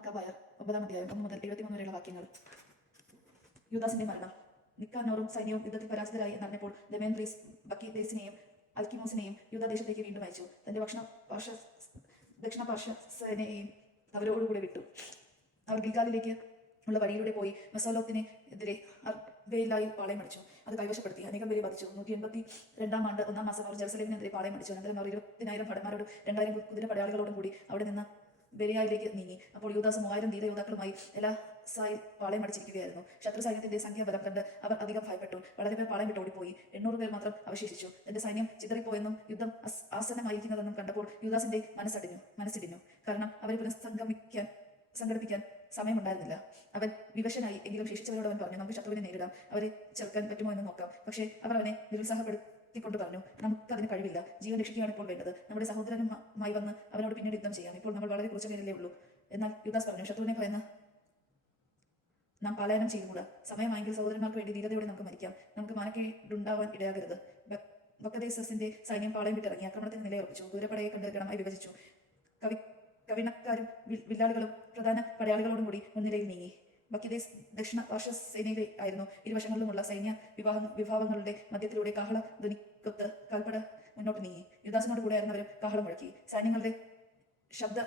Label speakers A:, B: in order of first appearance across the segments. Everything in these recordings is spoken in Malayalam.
A: മക്കബായർ ഒമ്പതാം അധ്യായം ഒന്ന് മുതൽ എഴുപത്തിമൂന്ന് വരെയുള്ള വാക്യങ്ങൾ. യുദാസിന്റെ മരണം. നിക്കാനോറും സൈന്യവും യുദ്ധത്തിൽ പരാജിതരായി എന്നറിഞ്ഞപ്പോൾ ദമേന്ദ്രീസ് ബക്കിദേസിനെയും അൽക്കിമോസിനെയും യുദ്ധദേശത്തേക്ക് വീണ്ടും അയച്ചു. തന്റെ ഭക്ഷണ പാർഷ ദക്ഷിണ പാർശ്വസേനയെയും അവരോടുകൂടെ വിട്ടു. അവർ ഗിൽഗാലിലേക്ക് ഉള്ള വഴിയിലൂടെ പോയി മെസോലോത്തിനെ എതിരെ അർബേലായിൽ പാളയം അടിച്ചു. അത് കൈവശപ്പെടുത്തി. അനേകം പേരെ വധിച്ചു. നൂറ്റി എൺപത്തി രണ്ടാം ആണ്ട് ഒന്നാം മാസം അവർ ജെറുസലേമിനെതിരെ പാളയം അടിച്ചു. അനന്തരം അവർ ഇരുപത്തിനായിരം ഭടന്മാരോടും രണ്ടായിരം കുതിര പടയാളികളോടും കൂടി അവിടെ നിന്ന് ബെലിയായിലേക്ക് നീങ്ങി. അപ്പോൾ യൂദാസ് മൂവായിരം ധീര യോദ്ധാക്കളുമായി എല്ലാ സായി പാളയം അടിച്ചിരിക്കുകയായിരുന്നു. ശത്രു സൈന്യത്തിന്റെ സംഖ്യാബലം കണ്ട് അവർ അധികം ഭയപ്പെട്ടു. വളരെ പേർ പാളയം വിട്ട് ഓടിപ്പോയി. എണ്ണൂറ് പേർ മാത്രം അവശേഷിച്ചു. തന്റെ സൈന്യം ചിതറിപ്പോയെന്നും യുദ്ധം ആസന്നമായിരിക്കുന്നതെന്നും കണ്ടപ്പോൾ യുദാസിന്റെ മനസ്സടിഞ്ഞു. മനസ്സിടിഞ്ഞു. കാരണം അവരെ പുനഃസംഗമിക്കാൻ സംഘടിപ്പിക്കാൻ സമയമുണ്ടായിരുന്നില്ല. അവൻ വിവശനായി എങ്കിലും ശേഷിച്ചവരോട് അവൻ പറഞ്ഞു നമുക്ക് ശത്രുവിനെ നേരിടാം. അവരെ ചെറുക്കാൻ പറ്റുമോ എന്ന് നോക്കാം. പക്ഷേ അവർ അവനെ നിരുത്സാഹപ്പെടുത്തിക്കൊണ്ട് പറഞ്ഞു നമുക്ക് നമുക്കതിന് കഴിവില്ല. ജീവൻ രക്ഷിക്കുകയാണ് ഇപ്പോൾ വേണ്ടത്. നമ്മുടെ സഹോദരനുമായി വന്ന് അവനോട് പിന്നീട് യുദ്ധം ചെയ്യാം. ഇപ്പോൾ നമ്മൾ വളരെ കുറച്ച് പേരല്ലേ ഉള്ളൂ. എന്നാൽ യുദ്ധാസ് പറഞ്ഞു ശത്രുവിനെ ഭയന്ന് നാം പലായനം ചെയ്യുകൂടാ. സമയമായെങ്കിൽ സഹോദരന്മാർക്ക് വേണ്ടി ധീരതയോടെ നമുക്ക് മരിക്കാം. നമുക്ക് മാനക്കേടുണ്ടാവാൻ ഇടയാകരുത്. ഭക്തദേശസിന്റെ സൈന്യം പാളയം വിട്ടിറങ്ങി. ആക്രമണത്തിന് നിലയുറപ്പിച്ചു. കുതിരപ്പടയെ കണ്ട് ഗണമായി വിഭജിച്ചു. കവി കവിണക്കാരും വില്ലാളികളും പ്രധാന പടയാളികളോടും കൂടി മുൻനിരയിൽ നീങ്ങി. ബക്കിദേശ് ദക്ഷിണ പാർശ്വസേനയിലെ ആയിരുന്നു ഇരുവശങ്ങളിലുമുള്ള സൈന്യ വിവാഹ വിഭാഗങ്ങളുടെ മധ്യത്തിലൂടെ കാഹള ധ്വനിക്കൊത്ത് കാൽപ്പട മുന്നോട്ട് നീങ്ങി. യുദാസിനോട് കൂടെയായിരുന്നവരും കാഹളം മുഴക്കി. സൈന്യങ്ങളുടെ ശബ്ദ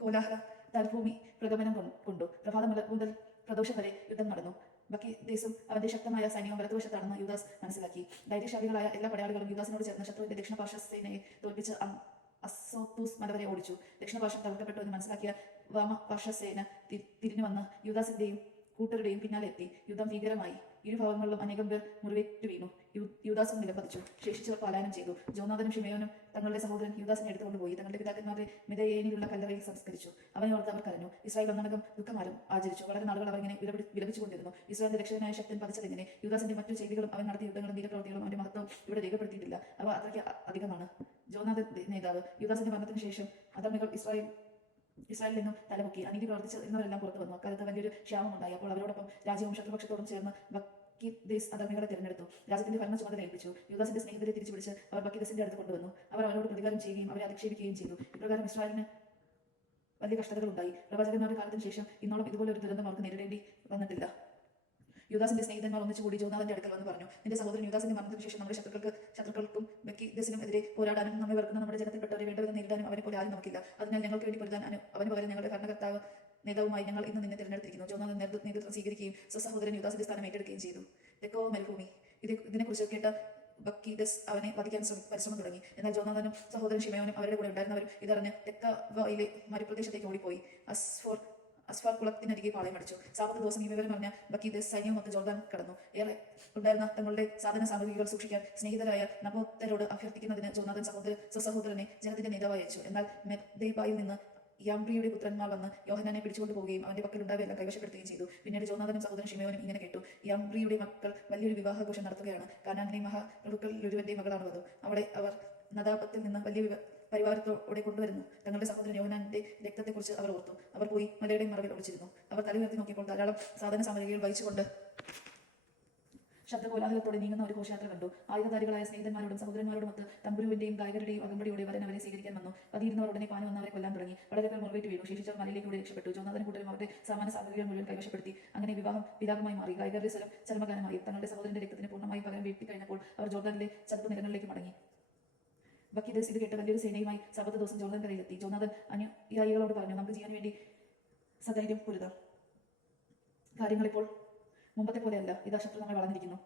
A: കോലാഹല തൽഭൂമി പ്രഗമനം കൊണ്ടു. പ്രഭാതം മുതൽ പ്രദോഷം വരെ യുദ്ധം നടന്നു. ബക്കി ദേശം അവന്റെ ശക്തമായ സൈന്യവും വലതുവശത്താണെന്ന് യുദാസ് മനസ്സിലാക്കി. ധൈര്യശാലികളായ എല്ലാ പടയാളികളും യുദാസിനോട് ചേർന്ന് ശത്രുവിന്റെ ദക്ഷിണ പാർശ്വസേനയെ തോൽപ്പിച്ച് അം- അസോത്തൂസ് മലവരെ ഓടിച്ചു. ദക്ഷിണ പാർശ്വം തകർക്കപ്പെട്ടു എന്ന് മനസ്സിലാക്കിയ വാമപാർഷസേന തിരിഞ്ഞു വന്ന് യുദാസിന്റെയും കൂട്ടരുടെയും പിന്നാലെ എത്തി യുദ്ധം ഭീകരമായി. ഇരുഭാഗങ്ങളിലും അനേകം പേർ മുറിവേറ്റു വീണു. യു- യുദാസും നിലപ്പതിച്ചു ശേഷിച്ചവർ പലായനം ചെയ്തു. ജോനാഥനും ഷിമയോനും തങ്ങളുടെ സഹോദരൻ യുദാസിനെ എടുത്തുകൊണ്ടുപോയി. തങ്ങളുടെ പിതാക്കന്മാരെ മിതയേനിലുള്ള കല്ലറയിൽ സംസ്കരിച്ചു. അവനെ ഓർത്ത് അവർ കരഞ്ഞു. ഇസ്രായേൽ ഒന്നടങ്കം ദുഃഖമാരും ആചരിച്ചു. വളരെ നാളുകൾ അവർ ഇങ്ങനെ വിലപിച്ചുകൊണ്ടിരുന്നു. ഇസ്രായേലിന്റെ രക്ഷകനായ ശക്തൻ പതിച്ചതെങ്ങനെ? യുദാസിന്റെ മറ്റു ചെയ്തികളും അവൻ നടത്തിയ യുദ്ധങ്ങളും വീരപ്രവർത്തികളും അവന്റെ മഹത്വം ഇവിടെ രേഖപ്പെടുത്തിയിട്ടില്ല. അവ അത്രയ്ക്ക് അധികമാണ്. ജോനാഥ് നേതാവ് യുദാസിന്റെ മരണത്തിന് ശേഷം അധർമ്മികൾ ഇസ്രായേൽ ഇസ്രായേലിൽ നിന്നും തലമുക്കി അനീതി പ്രവർത്തിച്ചിരുന്നവരെല്ലാം പുറത്തു വന്നു. അക്കാലത്ത് വലിയൊരു ക്ഷാമം ഉണ്ടായി അപ്പോൾ അവരോടൊപ്പം രാജ്യവും ശത്രുപക്ഷത്തോടും ചേർന്ന് ബക്കിദേസ് അധർമ്മികളെ തിരഞ്ഞെടുത്തു. രാജ്യത്തിന്റെ ഭരണ ചുമതല ഏൽപ്പിച്ചു. യുദാസിന്റെ സ്നേഹിതരെ തിരിച്ചു പിടിച്ച് അവർ ബക്കിദസിന്റെ അടുത്ത് കൊണ്ടുവന്നു. അവർ അവരോട് പ്രതികാരം ചെയ്യുകയും അവരെ അധിക്ഷേപിക്കുകയും ചെയ്തു. ഇപ്രകാരം ഇസ്രായേലിന് വലിയ കഷ്ടതകൾ ഉണ്ടായി പ്രവാചകന്മാരുടെ കാലത്തിന് ശേഷം ഇന്നോളം ഇതുപോലെ ഒരു ദുരന്തം അവർക്ക് നേരിടേണ്ടി വന്നിട്ടില്ല. യുദാസിന്റെ സ്നേഹിതന്മാർ ഒന്നിച്ചുകൂടി ജോനാഥന്റെ അടുക്കൽ വന്ന് പറഞ്ഞു. നിന്റെ സഹോദരൻ യുദാസിന്റെ മരണത്തിന് ശേഷം നമ്മുടെ ശത്രുക്കൾക്ക് ശത്രുക്കൾക്കും ബക്കിദസിനും എതിരെ പോരാടാനും നമ്മെ വെറുക്കുന്ന നമ്മുടെ ജനത്തിൽപ്പെട്ടവരെ വേണ്ടവരെ നേരിടാനും അവനെ പോലെ ആരും നമുക്കില്ല. അതിനാൽ ഞങ്ങൾക്ക് വേണ്ടി പൊരുതാൻ അവന് പകരം ഞങ്ങളുടെ ഭരണകർത്താവ് നേതാവുമായി ഞങ്ങൾ ഇന്ന് നിന്നെ തിരഞ്ഞെടുത്തിരിക്കുന്നു. ജോനാഥൻ നേതൃ- നേതൃത്വം സ്വീകരിക്കുകയും സ്വസഹോദരൻ യുദാസിന്റെ സ്ഥാനം ഏറ്റെടുക്കുകയും ചെയ്തു. തെക്കോ മരുഭൂമി. ഇത് ഇതിനെക്കുറിച്ച് കേട്ട ബക്കീദസ് അവനെ വധിക്കാൻ ശ്രമം പരിശ്രമം തുടങ്ങി. എന്നാൽ ജോനാഥനും സഹോദരൻ ഷിമയോനും അവരുടെ കൂടെ ഉണ്ടായിരുന്നവരും ഇതറിഞ്ഞ് തെക്കവയിലെ മരുപ്രദേശത്തേക്ക് ഓടിപ്പോയി. അസ്ഫോർ അസ്ഫാർ കുളത്തിനരികെ പാളയം അടിച്ചു. സാപത്ത് ദിവസം ഈ വിവരം പറഞ്ഞ ബക്കീദ് സൈന്യം മൊത്തം ജോർദാൻ കടന്നു. ഏറെ ഉണ്ടായിരുന്ന തങ്ങളുടെ സാധന സാമഗ്രികൾ സൂക്ഷിക്കാൻ സ്നേഹിതരായ നബോത്തരോട് അഭ്യർത്ഥിക്കുന്നതിന് ജോനാഥൻ സഹോദര സ്വസഹോദരനെ ജനത്തിന്റെ നേതാവായി അയച്ചു. എന്നാൽ മെദ്ദേബായിൽ നിന്ന് യാംബ്രിയുടെ പുത്രന്മാർ വന്ന് യോഹനാനെ പിടിച്ചുകൊണ്ട് പോവുകയും അവന്റെ പക്കലുണ്ടാവെല്ലാം കൈവശപ്പെടുത്തുകയും ചെയ്തു. പിന്നീട് ജോനാഥനും സഹോദരൻ ഷിമയോനും ഇങ്ങനെ കേട്ടു. യാംബ്രിയുടെ മക്കൾ വലിയൊരു വിവാഹഘോഷം നടത്തുകയാണ്. കാനാന്റെയും മഹാപ്രഭുക്കളിൽ ഒരുവന്റെ മകളാണ് വധു അവിടെ അവർ നദാപത്തിൽ നിന്ന് വലിയ പരിവാരത്തോടെ കൊണ്ടുവരുന്നു. തങ്ങളുടെ സഹോദരൻ യോഹനാന്റെ രക്തത്തെക്കുറിച്ച് അവർ ഓർത്തു. അവർ പോയി മലയുടെ മറവിൽ ഒളിച്ചിരുന്നു. അവർ തല ഉയർത്തി നോക്കിയപ്പോൾ ധാരാളം സാധന സാമഗ്രികൾ വഹിച്ചുകൊണ്ട് ശബ്ദകോലാഹലത്തോടെ നീങ്ങുന്ന ഒരു ഘോഷയാത്ര കണ്ടു. ആയുധധാരികളായ സ്നേഹിതന്മാരോടും സഹോദരന്മാരോടുമൊത്ത് തമ്പുരുവിന്റെയും ഗായകരുടെയും അകമ്പടിയോടെ വരൻ അവരെ സ്വീകരിക്കാൻ വന്നു. പതിയിരുന്നവർ ഉടനെ പാഞ്ഞു വന്ന് അവരെ കൊല്ലാൻ തുടങ്ങി. വളരെ പേർ മുറിവേറ്റ് വീണു. ശേഷിച്ചവർ മലയിലേക്ക് രക്ഷപ്പെട്ടു. ജോനാഥൻ കൂട്ടരും അവരുടെ സമാന സാമഗ്രികൾ മുഴുവൻ കൈവശപ്പെടുത്തി. അങ്ങനെ വിവാഹം വിലാപമായി മാറി. ഗായകരുടെ സ്വരം ചർമ്മഗാനമായി തങ്ങളുടെ സഹോദരന്റെ രക്തത്തിന് പൂർണമായി പകരം വീഴ്ത്തി കഴിഞ്ഞപ്പോൾ അവർ ജോർദാനിലെ ചതുപ്പ് നിലങ്ങളിലേക്ക് മടങ്ങി. ബക്കീദസ് ഇത് കേട്ട് വലിയൊരു സേനയുമായി സബത്ത് ദിവസം ജോർദാൻ കരയിലെത്തി. ജോനാഥൻ അനുയായികളോട് പറഞ്ഞു നമുക്ക് ചെയ്യാൻ വേണ്ടി സധൈര്യം പൊരുതാം കാര്യങ്ങളിപ്പോൾ മുമ്പത്തെ പോലെയല്ല. ഇതാ ശത്രു നമ്മൾ വളർന്നിരിക്കുന്നു.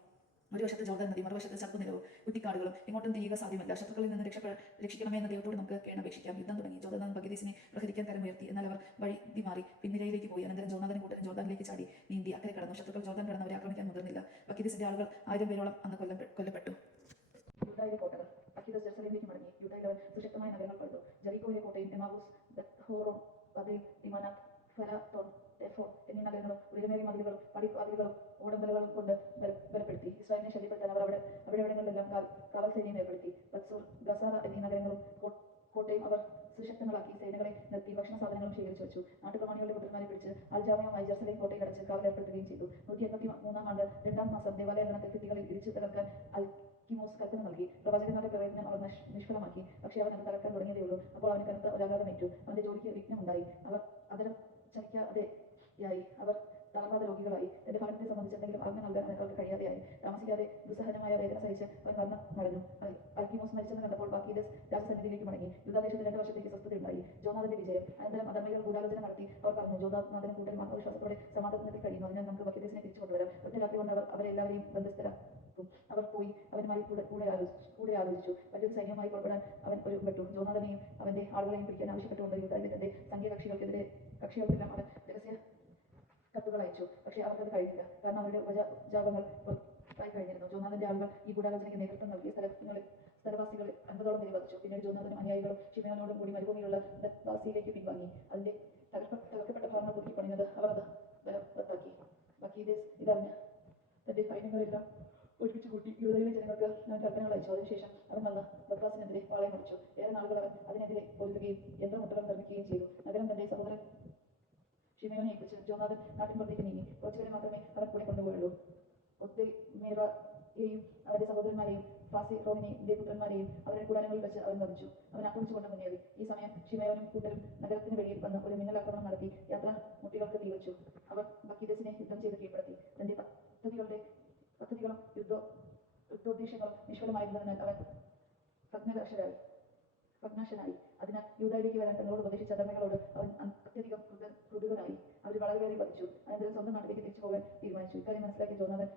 A: ഒരു വശത്ത് ജോർദാൻ നദി മറുവശത്ത് ചതുപ്പ് നിലവും കുട്ടിക്കാടുകളും എങ്ങോട്ടും തിരിയുക സാധ്യമല്ല. ശത്രുക്കളിൽ നിന്ന് രക്ഷപ്പെ രക്ഷിക്കണമേ എന്ന ദൈവത്തോട് നമുക്ക് കേണപേക്ഷിക്കാം യുദ്ധം തുടങ്ങി. ജോർദാൻ ബഗീദീസിനെ പ്രഹരിക്കാൻ തരം ഉയർത്തി. എന്നാൽ അവർ വഴി മാറി പിന്നിരയിലേക്ക് പോയി. അനന്തരം ജോർദാനും കൂട്ടം ജോർദാനിലേക്ക് ചാടി നീന്തി അക്കരെ കടന്നു. ശത്രുക്കൾ ജോർദാൻ കടന്നവരെ ആക്രമിക്കാൻ മുതിർന്നില്ല. ബഗീദീസിന്റെ ആളുകൾ ആയിരം പേരോളം അന്ന് കൊല്ലം കൊല്ലപ്പെട്ടു. കോട്ടകൾ അക്കീദ ജെറുസലേമിലേക്ക് മടങ്ങി. യൂദയിൽ അവൻ സുശക്തമായ നഗരങ്ങൾ പടുത്തു ജെറിക്കോയിലെ കോട്ടയും എമാവൂസ് ബത്ഹോറോൺ പതേ തിമനാത്ത് ഫലത്തോൺ എഫോ എന്നീ നഗരങ്ങളും ഉയരമേറിയ മതിലുകളും പടിവാതിലുകളും ഓടമ്പലുകളും കൊണ്ട് ബല- ബലപ്പെടുത്തി. ഇസ്രായേലിനെ ശല്യപ്പെടുത്താൻ അവർ അവിടെ അവിടെ കാൽ- കാവൽ സൈന്യം ഏർപ്പെടുത്തി. ബത്സൂർ ഗസാറ എന്നീ നഗരങ്ങളും കോട്ടയും അവർ സുശക്തങ്ങളാക്കി. സേനകളെ നിർത്തി ഭക്ഷണ സാധനങ്ങളും ശേഖരിച്ചു വെച്ചു. നാട്ടുപ്രമാണികളുടെ പുത്രന്മാരെ പിടിച്ച് അൽജാമയുമായി ജെറുസലേം കോട്ടയിൽ അടച്ച് കാവൽ ഏർപ്പെടുത്തുകയും ചെയ്തു. നൂറ്റി എൺപത്തി മൂന്നാം ആണ്ട് രണ്ടാം മാസം ദേവാലയ ഗണത്തെ ഭിത്തികളിൽ ഇടിച്ചു തകർക്കാൻ അൽക്കിമോസ് കൽപ്പന നൽകി. പ്രവാചകന്മാരുടെ അവൻ അത് തകർക്കാൻ തുടങ്ങിയതേ ഉള്ളൂ. അപ്പോൾ അവന് കനത്ത ഒരാഘാതം ഏറ്റു അവന്റെ ജോലിക്ക് വിഘ്നം ഉണ്ടായി. അവർ അതരം ചലിക്കാതെയായി അവർ തളർവാദ രോഗികളായി. എന്റെ ഭവനത്തെ സംബന്ധിച്ചെന്തെങ്കിലും അറിഞ്ഞു നൽകാൻ അവർക്ക് കഴിയാതെയായി. താമസിക്കാതെ ദുസ്സഹനമായ വേദന സഹിച്ച് അവൻ വന്ന് മടങ്ങും അൽക്കിമോസ് മരിച്ചെന്ന് കണ്ടപ്പോൾ ബാക്കിയുടെ രാജസന്നിധിയിലേക്ക് മടങ്ങി. യുദ്ധാദേശത്ത് രണ്ട് വർഷത്തേക്ക് സ്വസ്ഥതയുണ്ടായി. ജോനാഥന്റെ വിജയം. അനന്തരം അധർമ്മികൾ ഗൂഢാലോചന നടത്തി. അവർ പറഞ്ഞു ജോനാഥനും കൂട്ടരും ആത്മവിശ്വാസത്തോടെ സമാധാനത്തിൽ കഴിയുന്നു. അതിനാൽ നമുക്ക് ബക്കിയദസിനെ തിരിച്ചു കൊണ്ടുവരാം. ഒറ്റ രാത്രി കൊണ്ട് അവർ അവരെല്ലാവരെയും ബന്ധസ്ഥരാക്കി അവർ പോയി അവനുമായി കൂടെ കൂടെ ആലോചിച്ചു കൂടെ ആലോചിച്ചു. വലിയൊരു സൈന്യമായി പുറപ്പെടാൻ അവൻ ഒരു പെട്ടു ജോനാഥനെയും അവന്റെ ആളുകളെയും പിടിക്കാൻ ആവശ്യപ്പെട്ടുകൊണ്ട് യുദ്ധത്തിൽ തന്റെ സംഘീയ കക്ഷികൾക്കെതിരെ കക്ഷികൾക്കെല്ലാം അവൻ രഹസ്യ കത്തുകൾ അയച്ചു. പക്ഷേ അവർക്കത് കഴിഞ്ഞില്ല. കാരണം അവരുടെ ഉപജാപങ്ങൾ പുറത്തായി കഴിഞ്ഞിരുന്നു. ജോനാഥന്റെ ആളുകൾ ഈ ഗൂഢാലോചനയ്ക്ക് നേതൃത്വം നൽകിയ സ്ഥലങ്ങളിൽ സ്ഥലവാസികൾ അൻപതോളം പേര് വധിച്ചു പിന്നീട് ജോനാഥനും അനുയായികളും ശിവനോടും കൂടി മരുഭൂമിയിലുള്ള ബത്വാസിയിലേക്ക് പിൻവാങ്ങി. അതിന്റെ തകർപ്പ തകർക്കപ്പെട്ട ഭാഗങ്ങൾ പുതുക്കി പണിഞ്ഞത് അവർ അത് ബലവത്താക്കി ബക്കീദേസ് ഇതറിഞ്ഞ് തന്റെ സൈന്യങ്ങളെല്ലാം ഒരുമിച്ച് കൂട്ടി യൂതയിലെ ജനങ്ങൾക്ക് അവൻ കൽപ്പനകൾ അയച്ചു അതിനുശേഷം അവൻ വന്ന് ബദ്വാസിനെതിരെ പാളയം അടിച്ചു ഏറെ നാളുകൾ അവൻ അതിനെതിരെ പൊരുതുകയും യന്ത്രമുട്ടകൾ നിർമ്മിക്കുകയും ചെയ്തു. നഗരം തന്റെ സഹോദരൻ ഷിമയോനെ ഏൽപ്പിച്ച് ജോനാഥൻ നാട്ടിൻപുറത്തേക്ക് നീങ്ങി. കുറച്ചുപേരെ മാത്രമേ അവൻ കൂടെ കൊണ്ടുപോയുള്ളൂ. ഒത്തേമേറയെയും അവന്റെ സഹോദരന്മാരെയും ഫാസിറോമിനെയും പുത്രന്മാരെയും അവരുടെ കൂടാരങ്ങളിൽ വെച്ച് അവൻ വധിച്ചു. അവൻ ആക്രമിച്ചുകൊണ്ട് മുന്നേറി. ഈ സമയം ഷിമയോനും കൂട്ടരും നഗരത്തിന് വെളിയിൽ വന്ന് ഒരു മിന്നലാക്രമണം നടത്തി യാത്ര മുട്ടികൾക്ക് തീവച്ചു അവർ ബക്കീദസിനെ യുദ്ധം ചെയ്ത് കീഴ്പ്പെടുത്തി തന്റെ പദ്ധതികളുടെ പദ്ധതികളും യുദ്ധ യുദ്ധോദ്ദേശങ്ങളും നിഷ്ഫലമായിരുന്നതിനാൽ അവൻ ഭഗ്നദർശരായി പ്രജ്ഞാശനായി അതിനാൽ യൂതായിലേക്ക് വരാൻ തങ്ങളോട് ഉപദേശിച്ച ധർമ്മങ്ങളോട് അവൻ അത്യധികം ക്രുദ്ധനായി അവർ വളരെ പേരെ വധിച്ചു. അനന്തരം സ്വന്തം നാട്ടിലേക്ക് തിരിച്ചു പോകാൻ തീരുമാനിച്ചു. ഇക്കാര്യം മനസ്സിലാക്കിയ ജോനാഥൻ